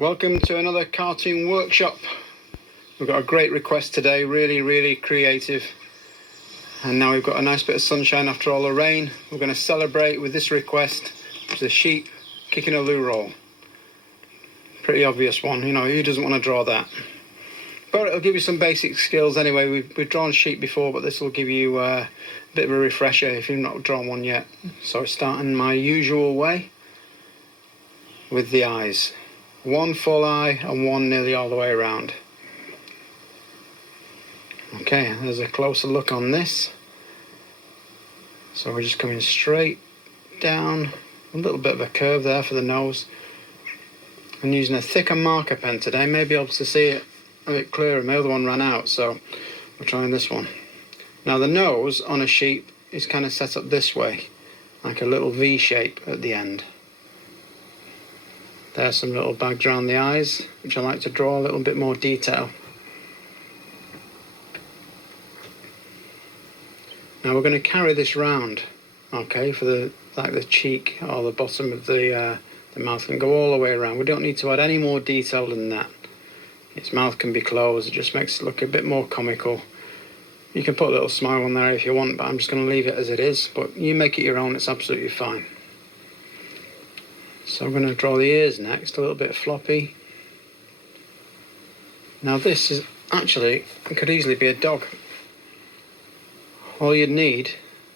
Welcome to another cartoon workshop. We've got a great request today, really creative. And now we've got a nice bit of sunshine after all the rain. We're going to celebrate with this request, which is a sheep kicking a loo roll. Pretty obvious one, you know, who doesn't want to draw that? But it'll give you some basic skills anyway. We've drawn sheep before, but this will give you a bit of a refresher if you've not drawn one yet. So starting my usual way with the eyes. One full eye and one nearly all the way around. Okay, there's a closer look on this. So we're just coming straight down, a little bit of a curve there for the nose. I'm using a thicker marker pen today, maybe able to see it a bit clearer. My other one ran out, so we're trying this one. Now the nose on a sheep is kind of set up this way, like a little V shape at the end. There's some little bags around the eyes, which I like to draw a little bit more detail. Now we're going to carry this round, okay, for the cheek or the bottom of the mouth, and go all the way around. We don't need to add any more detail than that. Its mouth can be closed, it just makes it look a bit more comical. You can put a little smile on there if you want, but I'm just going to leave it as it is. But you make it your own, it's absolutely fine. So I'm going to draw the ears next, a little bit floppy. Now this is actually, it could easily be a dog. All you'd need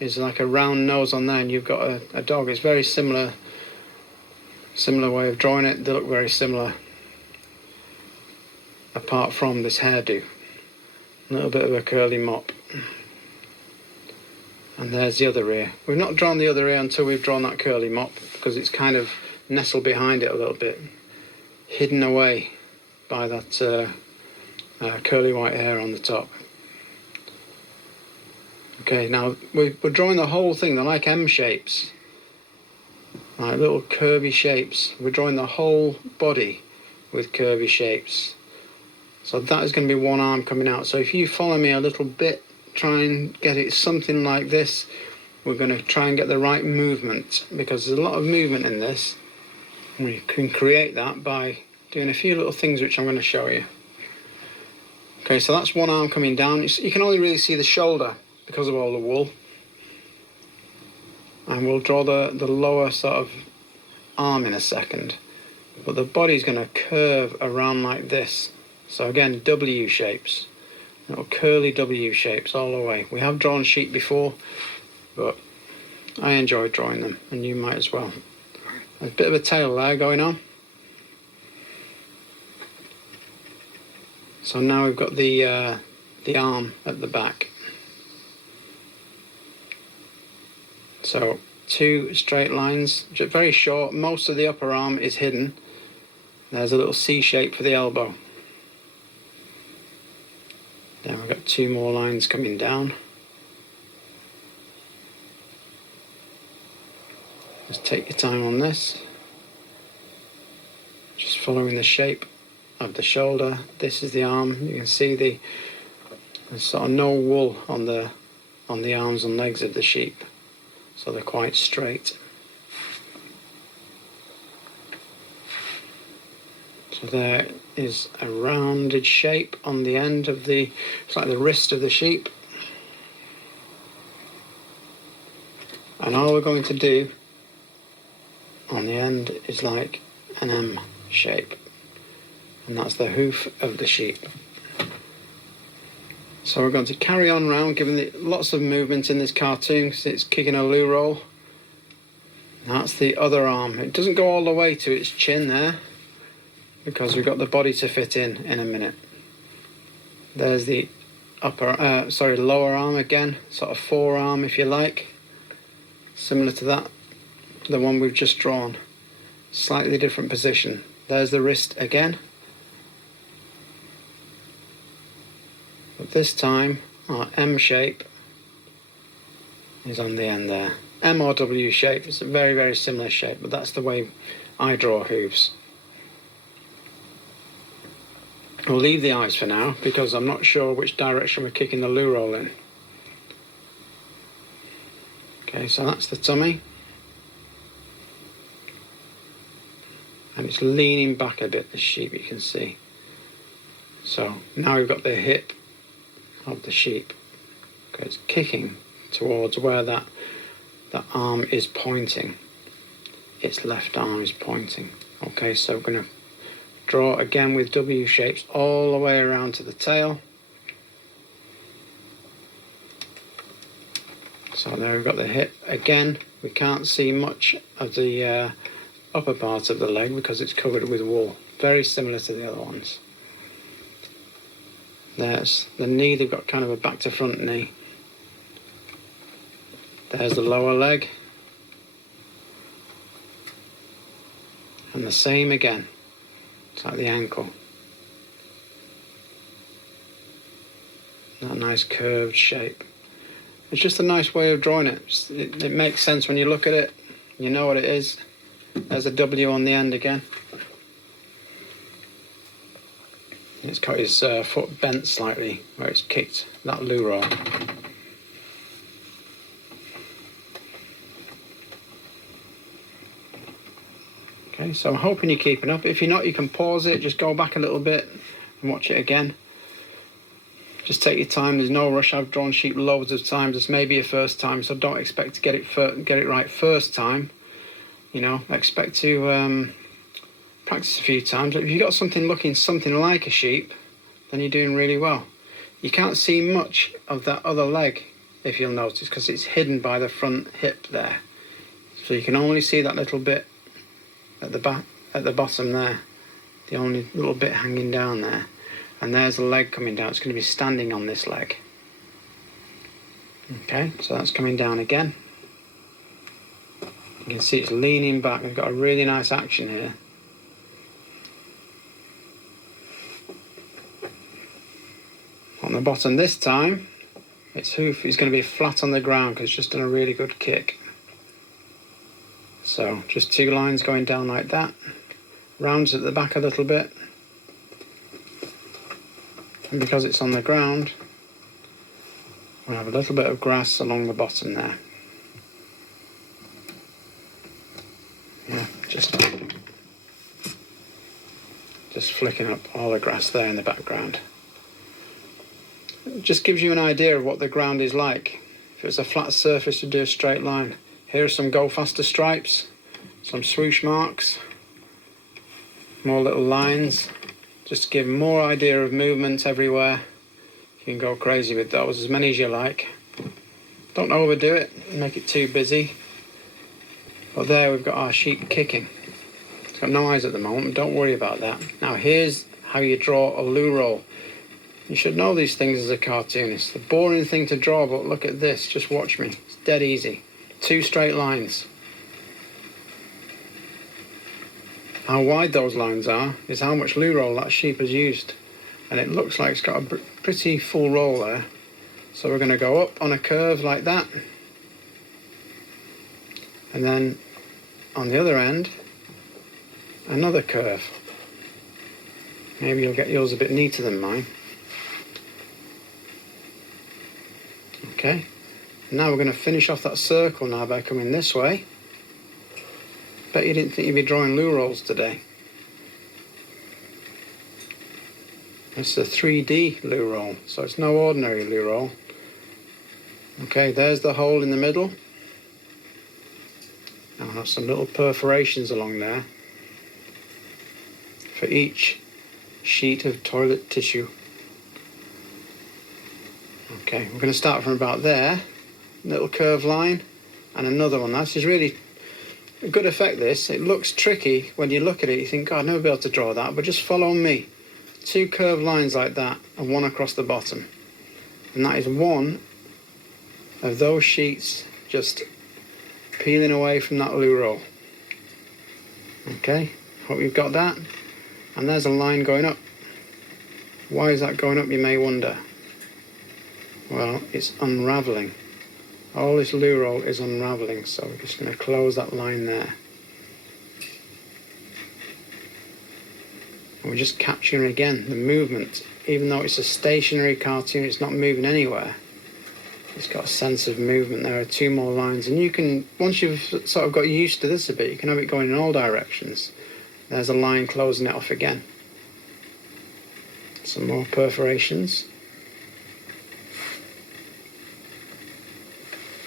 is like a round nose on there and you've got a dog. It's very similar way of drawing it. They look very similar, apart from this hairdo. A little bit of a curly mop. And there's the other ear. We've not drawn the other ear until we've drawn that curly mop, because it's kind of nestled behind it a little bit, hidden away by that curly white hair on the top. Okay, now we're drawing the whole thing. They're like M shapes, like little curvy shapes. We're drawing the whole body with curvy shapes. So that is going to be one arm coming out. So if you follow me a little bit, try and get it something like this. We're going to try and get the right movement, because there's a lot of movement in this. We can create that by doing a few little things which I'm going to show you. Okay, so that's one arm coming down. You can only really see the shoulder because of all the wool. And we'll draw the lower sort of arm in a second. But the body's going to curve around like this. So again, W shapes. Little curly W shapes all the way. We have drawn sheep before, but I enjoy drawing them, and you might as well. There's a bit of a tail there going on. So now we've got the arm at the back. So two straight lines, just very short. Most of the upper arm is hidden. There's a little C shape for the elbow. Then we've got two more lines coming down. Just take your time on this. Just following the shape of the shoulder. This is the arm. You can see there's sort of no wool on the arms and legs of the sheep, so they're quite straight. So there is a rounded shape on the end of it's like the wrist of the sheep. And all we're going to do on the end is like an M shape, and that's the hoof of the sheep. So we're going to carry on round, giving lots of movement in this cartoon because it's kicking a loo roll. That's the other arm. It doesn't go all the way to its chin there, because we've got the body to fit in a minute. There's the lower arm again, sort of forearm if you like, similar to that, the one we've just drawn, slightly different position. There's the wrist again, but this time our M shape is on the end there. M or W shape, it's a very similar shape, but that's the way I draw hooves. We'll leave the eyes for now, because I'm not sure which direction we're kicking the loo roll in. Okay, so that's the tummy. and it's leaning back a bit, the sheep, you can see. So now we've got the hip of the sheep. Okay, it's kicking towards where that arm is pointing. Its left arm is pointing. Okay, so we're going to draw again with W shapes all the way around to the tail. So there we've got the hip. Again, we can't see much of the upper part of the leg because it's covered with wool. Very similar to the other ones. There's the knee, they've got kind of a back to front knee. There's the lower leg. And the same again. It's like the ankle. That nice curved shape. It's just a nice way of drawing it. It makes sense when you look at it. You know what it is. There's a W on the end again. It's got his foot bent slightly where it's kicked that loo roll. Okay, so I'm hoping you're keeping up. If you're not, you can pause it, just go back a little bit and watch it again. Just take your time, there's no rush. I've drawn sheep loads of times. It's maybe a first time, so don't expect to get it right first time. You know, expect to practice a few times. If you've got something looking something like a sheep, then you're doing really well. You can't see much of that other leg, if you'll notice, because it's hidden by the front hip there. So you can only see that little bit at the back, at the bottom there, the only little bit hanging down there. And there's the leg coming down. It's going to be standing on this leg. Okay, so that's coming down again. You can see it's leaning back. We've got a really nice action here. On the bottom this time, its hoof is going to be flat on the ground because it's just done a really good kick. So just 2 lines going down like that. Rounds at the back a little bit. And because it's on the ground, we'll have a little bit of grass along the bottom there. Yeah, just flicking up all the grass there in the background. It just gives you an idea of what the ground is like. If it's a flat surface, you do a straight line. Here are some go faster stripes, some swoosh marks, more little lines. Just to give more idea of movement everywhere. You can go crazy with those, as many as you like. Don't overdo it, make it too busy. But there we've got our sheep kicking. It's got no eyes at the moment, don't worry about that. Now here's how you draw a loo roll. You should know these things as a cartoonist. The boring thing to draw, but look at this, just watch me. It's dead easy. 2 straight lines. How wide those lines are is how much loo roll that sheep has used. And it looks like it's got a pretty full roll there. So we're going to go up on a curve like that. And then on the other end, another curve. Maybe you'll get yours a bit neater than mine. Okay. Now we're going to finish off that circle now by coming this way. Bet you didn't think you'd be drawing loo rolls today. It's a 3D loo roll, so it's no ordinary loo roll. Okay, there's the hole in the middle. I'll have some little perforations along there for each sheet of toilet tissue. Okay, we're going to start from about there, little curved line, and another one. This is really a good effect, this. It looks tricky when you look at it, you think, God, I'd never be able to draw that, but just follow me. 2 curved lines like that, and 1 across the bottom. And that is one of those sheets just peeling away from that loo roll. Okay, hope you've got that. And there's a line going up. Why is that going up, you may wonder? Well, it's unravelling. All this loo roll is unravelling, so we're just going to close that line there. And we're just capturing again the movement. Even though it's a stationary cartoon, it's not moving anywhere. It's got a sense of movement. There are 2 more lines, and you can, once you've sort of got used to this a bit, you can have it going in all directions. There's a line closing it off again. Some more perforations.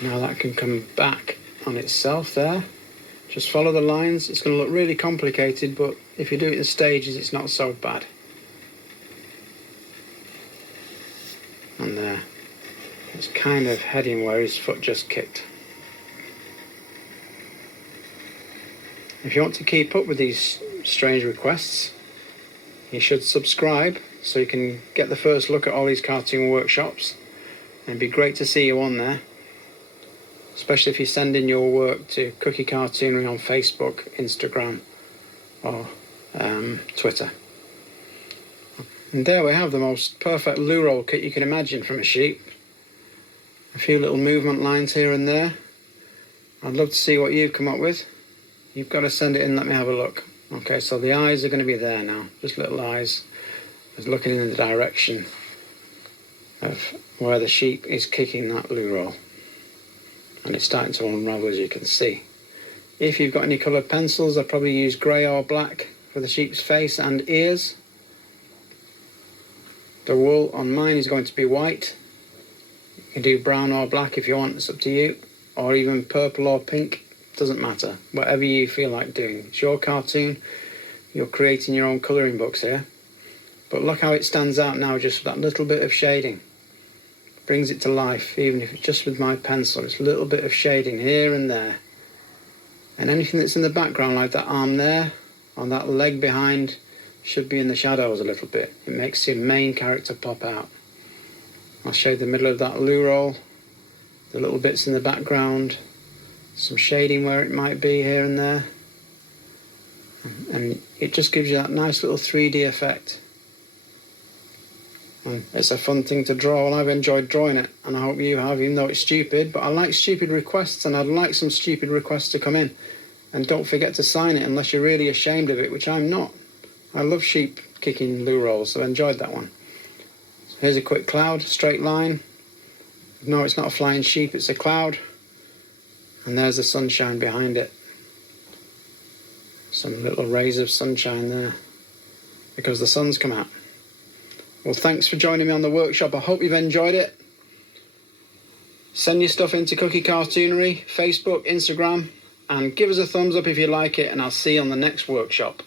Now that can come back on itself there. Just follow the lines. It's going to look really complicated, but if you do it in stages, it's not so bad. And there. It's kind of heading where his foot just kicked. If you want to keep up with these strange requests, you should subscribe so you can get the first look at all these cartoon workshops. And it'd be great to see you on there, especially if you send in your work to Cookie Cartoonery on Facebook, Instagram or Twitter. And there we have the most perfect loo roll kit you can imagine from a sheep. A few little movement lines here and there. I'd love to see what you've come up with. You've got to send it in, let me have a look. Okay, so the eyes are going to be there now, just little eyes. Just looking in the direction of where the sheep is kicking that loo roll. And it's starting to unravel, as you can see. If you've got any coloured pencils, I'll probably use grey or black for the sheep's face and ears. The wool on mine is going to be white. You can do brown or black if you want, it's up to you. Or even purple or pink, doesn't matter. Whatever you feel like doing. It's your cartoon, you're creating your own colouring books here. But look how it stands out now, just with that little bit of shading. Brings it to life, even if it's just with my pencil. It's a little bit of shading here and there. And anything that's in the background, like that arm there, or that leg behind, should be in the shadows a little bit. It makes your main character pop out. I'll show you the middle of that loo roll, the little bits in the background, some shading where it might be here and there. And it just gives you that nice little 3D effect. And it's a fun thing to draw, and I've enjoyed drawing it, and I hope you have, even though it's stupid. But I like stupid requests, and I'd like some stupid requests to come in. And don't forget to sign it unless you're really ashamed of it, which I'm not. I love sheep kicking loo rolls, so I enjoyed that one. So here's a quick cloud, straight line. No, it's not a flying sheep, it's a cloud. And there's the sunshine behind it. Some little rays of sunshine there, because the sun's come out. Well, thanks for joining me on the workshop. I hope you've enjoyed it. Send your stuff into Cookie Cartoonery, Facebook, Instagram, and give us a thumbs up if you like it, and I'll see you on the next workshop.